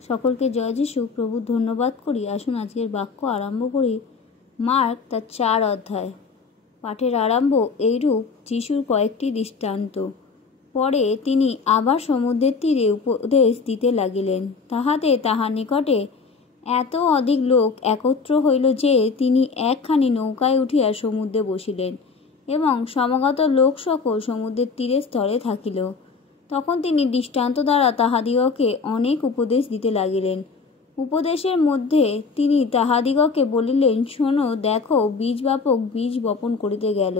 সকলকে জয় যিশু। প্রভুর ধন্যবাদ করি। আসুন আজকের বাক্য আরম্ভ করি। মার্ক তার 4 অধ্যায়। পাঠের আরম্ভ এইরূপ, যিশুর কয়েকটি দৃষ্টান্ত। পরে তিনি আবার সমুদ্রের তীরে উপদেশ দিতে লাগিলেন। তাহাতে তাহার নিকটে এত অধিক লোক একত্র হইল যে তিনি একখানি নৌকায় উঠিয়া সমুদ্রে বসিলেন এবং সমাগত লোক সকল সমুদ্রের তীরের স্তরে থাকিল। তখন তিনি দৃষ্টান্ত দ্বারা তাহাদিগকে অনেক উপদেশ দিতে লাগিলেন। উপদেশের মধ্যে তিনি তাহাদিগকে বলিলেন, শোনো, দেখো, বীজ বাপক বীজ বপন করিতে গেল।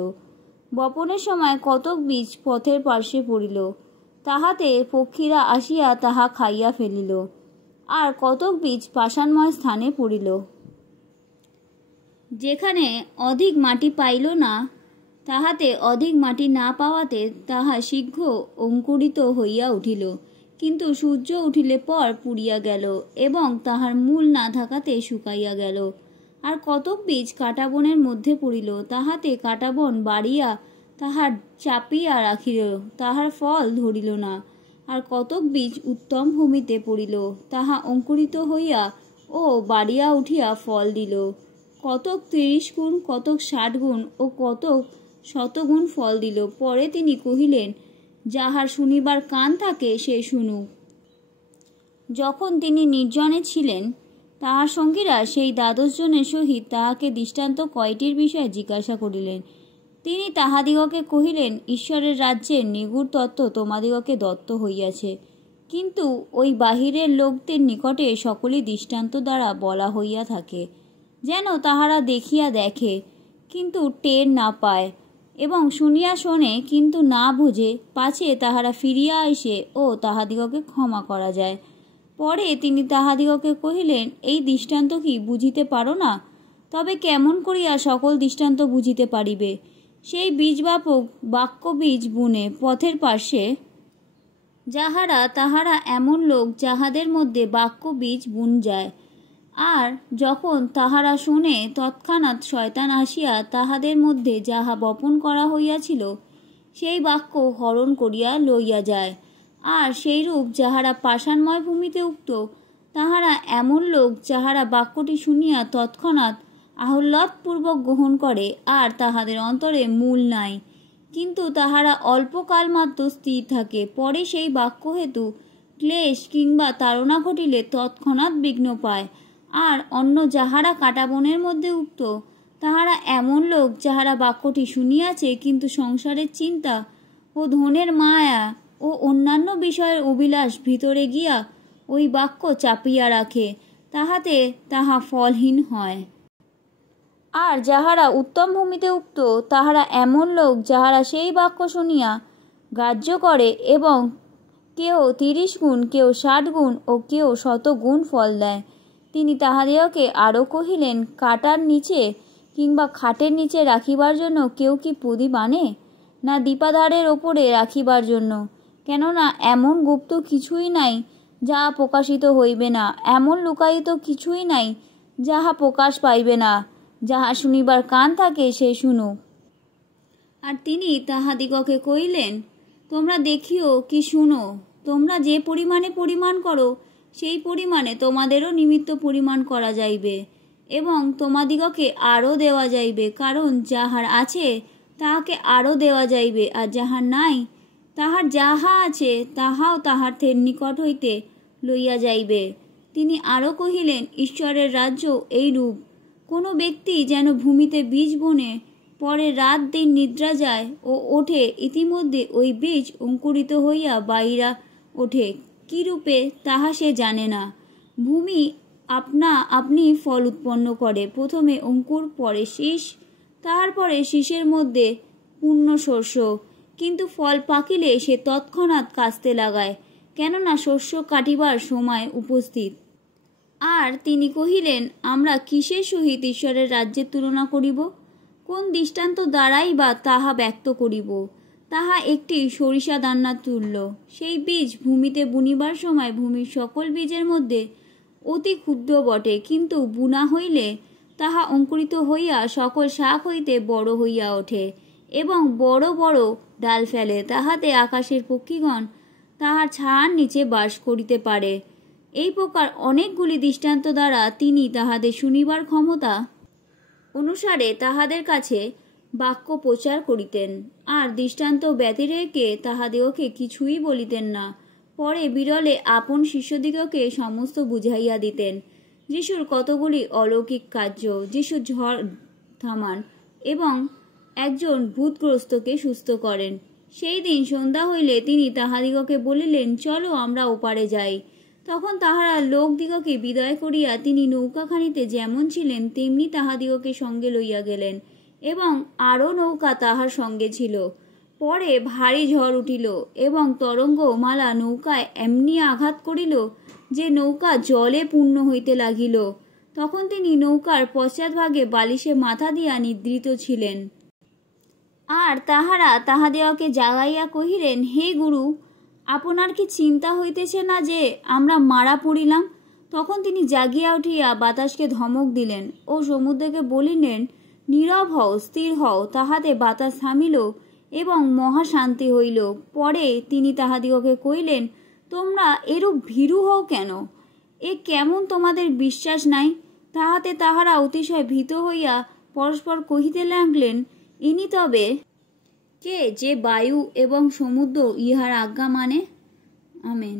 বপনের সময় কতক বীজ পথের পার্শ্বে পড়িল, তাহাতে পক্ষীরা আসিয়া তাহা খাইয়া ফেলিল। আর কতক বীজ পাষাণময় স্থানে পড়িল, যেখানে অধিক মাটি পাইল না, তাহাতে অধিক মাটি না পাওয়াতে তাহা শীঘ্র অঙ্কুরিত হইয়া উঠিল, কিন্তু সূর্য উঠিলে পর পুড়িয়া গেল এবং তাহার মূল না থাকাতে শুকাইয়া গেল। আর কতক বীজ কাঁটাবনের মধ্যে পড়িল, তাহাতে কাঁটাবন বাড়িয়া তাহার চাপিয়া রাখিল, তাহার ফল ধরিল না। আর কতক বীজ উত্তম ভূমিতে পড়িল, তাহা অঙ্কুরিত হইয়া ও বাড়িয়া উঠিয়া ফল দিল। কতক 30 গুণ, কতক 60 গুণ ও কতক 100 গুণ ফল দিল। পরে তিনি কহিলেন, যাহার শুনিবার কান থাকে সে শুনুক। যখন তিনি নির্জনে ছিলেন, তাহার সঙ্গীরা সেই 12 জনের সহিত তাহাকে দৃষ্টান্ত কয়টির বিষয়ে জিজ্ঞাসা করিলেন। তিনি তাহাদিগকে কহিলেন, ঈশ্বরের রাজ্যের নিগূঢ় তত্ত্ব তোমাদিগকে দত্ত হইয়াছে, কিন্তু ওই বাহিরের লোকদের নিকটে সকলই দৃষ্টান্ত দ্বারা বলা হইয়া থাকে, যেন তাহারা দেখিয়া দেখে কিন্তু টের না পায়, এবং শুনিয়া শোনে কিন্তু না বুঝে, পাছে তাহারা ফিরিয়া আসে ও তাহাদিগকে ক্ষমা করা যায়। পরে তিনি তাহাদিগকে কহিলেন, এই দৃষ্টান্ত কি বুঝিতে পারো না? তবে কেমন করিয়া সকল দৃষ্টান্ত বুঝিতে পারিবে? সেই বীজ বাপক বাক্য বীজ বুনে পথের পার্শ্বে তাহারা এমন লোক যাহাদের মধ্যে বাক্য বীজ বুন যায়। আর যখন তাহারা শুনে, তৎক্ষণাৎ শয়তান আসিয়া তাহাদের মধ্যে যাহা বপন করা হইয়াছিল সেই বাক্য হরণ করিয়া লইয়া যায়। আর সেইরূপ যাহারা পাষাণময় ভূমিতে উক্ত, তাহারা এমন লোক যাহারা বাক্যটি শুনিয়া তৎক্ষণাৎ আহ্লাদপূর্বক গ্রহণ করে, আর তাহাদের অন্তরে মূল নাই, কিন্তু তাহারা অল্পকাল মাত্র স্থির থাকে। পরে সেই বাক্য হেতু ক্লেশ কিংবা তাড়না ঘটিলে তৎক্ষণাৎ বিঘ্ন পায়। আর অন্য যাহারা কাঁটাবনের মধ্যে উক্ত, তাহারা এমন লোক যাহারা বাক্যটি শুনিয়াছে, কিন্তু সংসারের চিন্তা ও ধনের মায়া ও অন্যান্য বিষয়ের অভিলাষ ভিতরে গিয়া ওই বাক্য চাপিয়া রাখে, তাহাতে তাহা ফলহীন হয়। আর যাহারা উত্তম ভূমিতে উক্ত, তাহারা এমন লোক যাহারা সেই বাক্য শুনিয়া গ্রাহ্য করে, এবং কেহ 30 গুণ, কেউ 60 গুণ ও কেউ 100 গুণ ফল দেয়। তিনি তাহাদিগকে আরও কহিলেন, কাটার নিচে কিংবা খাটের নিচে রাখিবার জন্য কেউ কি প্রদীপ আনে, না দীপাধারের ওপরে রাখিবার জন্য? কেননা এমন গুপ্ত কিছুই নাই যাহা প্রকাশিত হইবে না, এমন লুকায়িত কিছুই নাই যাহা প্রকাশ পাইবে না। যাহা শুনিবার কান থাকে সে শুনুক। আর তিনি তাহাদিগকে কহিলেন, তোমরা দেখিও কি শুনো। তোমরা যে পরিমাণে পরিমাণ করো, সেই পরিমাণে তোমাদেরও নিমিত্ত পরিমাণ করা যাইবে, এবং তোমাদিগকে আরও দেওয়া যাইবে। কারণ যাহার আছে তাহাকে আরও দেওয়া যাইবে, আর যাহার নাই, তাহার যাহা আছে তাহাও তাহার নিকট হইতে লইয়া যাইবে। তিনি আরও কহিলেন, ঈশ্বরের রাজ্য এইরূপ, কোনো ব্যক্তি যেন ভূমিতে বীজ বুনে, পরে রাত দিন নিদ্রা যায় ও ওঠে, ইতিমধ্যে ওই বীজ অঙ্কুরিত হইয়া বাইরা ওঠে, কিরূপে তাহা সে জানে না। ভূমি আপনা আপনি ফল উৎপন্ন করে, প্রথমে অঙ্কুর, পরে শীষ, তাহার পরে শীষের মধ্যে পূর্ণ শস্য, কিন্তু ফল পাকিলে সে তৎক্ষণাৎ কাস্তে লাগায়, কেননা শস্য কাটিবার সময় উপস্থিত। আর তিনি কহিলেন, আমরা কিসের সহিত ঈশ্বরের রাজ্যের তুলনা করিব? কোন দৃষ্টান্ত দ্বারাই বা তাহা ব্যক্ত করিব? তাহা একটি সরিষা দানার তুল্য। সেই বীজ ভূমিতে বুনিবার সময় ভূমির সকল বীজের মধ্যে অতি ক্ষুদ্র বটে, কিন্তু বুনা হইলে তাহা অঙ্কুরিত হইয়া সকল শাক হইতে বড় হইয়া ওঠে এবং বড় বড় ডাল ফেলে, তাহাতে আকাশের পক্ষীগণ তাহার ছায়ার নিচে বাস করিতে পারে। এই প্রকার অনেকগুলি দৃষ্টান্ত দ্বারা তিনি তাহাদের শুনিবার ক্ষমতা অনুসারে তাহাদের কাছে বাক্য প্রচার করিতেন, আর দৃষ্টান্ত ব্যতিরেকে তাহাদিগকে কিছুই বলিতেন না। পরে বিরলে আপন শিষ্যদিগকে সমস্ত বুঝাইয়া দিতেন। যিশুর কতগুলি অলৌকিক কার্য। যিশু ঝড় থামান এবং একজন ভূতগ্রস্তকে সুস্থ করেন। সেই দিন সন্ধ্যা হইলে তিনি তাহাদিগকে বলিলেন, চলো আমরা ওপারে যাই। তখন তাহারা লোকদিগকে বিদায় করিয়া তিনি নৌকাখানিতে যেমন ছিলেন তেমনি তাহাদিগকে সঙ্গে লইয়া গেলেন, এবং আরও নৌকা তাহার সঙ্গে ছিল। পরে ভারী ঝড় উঠিল এবং তরঙ্গমালা নৌকায় এমনি আঘাত করিল যে নৌকা জলে পূর্ণ হইতে লাগিল। তখন তিনি নৌকার পশ্চাৎভাগে বালিশে মাথা দিয়া নিদ্রিত ছিলেন। আর তাহারা তাহাদিগকে জাগাইয়া কহিলেন, হে গুরু, আপনার কি চিন্তা হইতেছে না যে আমরা মারা পড়িলাম? তখন তিনি জাগিয়া উঠিয়া বাতাসকে ধমক দিলেন ও সমুদ্রকে বলিলেন, নীরব হও, স্থির হও। তাহাতে বাতাস থামিল এবং মহাশান্তি হইল। পরে তিনি তাহাদিগকে কহিলেন, তোমরা এরূপ ভীরু হও কেন? এ কেমন তোমাদের বিশ্বাস নাই? তাহাতে তাহারা অতিশয় ভীত হইয়া পরস্পর কহিতে লাগলেন, ইনি তবে কে যে বায়ু এবং সমুদ্র ইহার আজ্ঞা মানে? আমেন।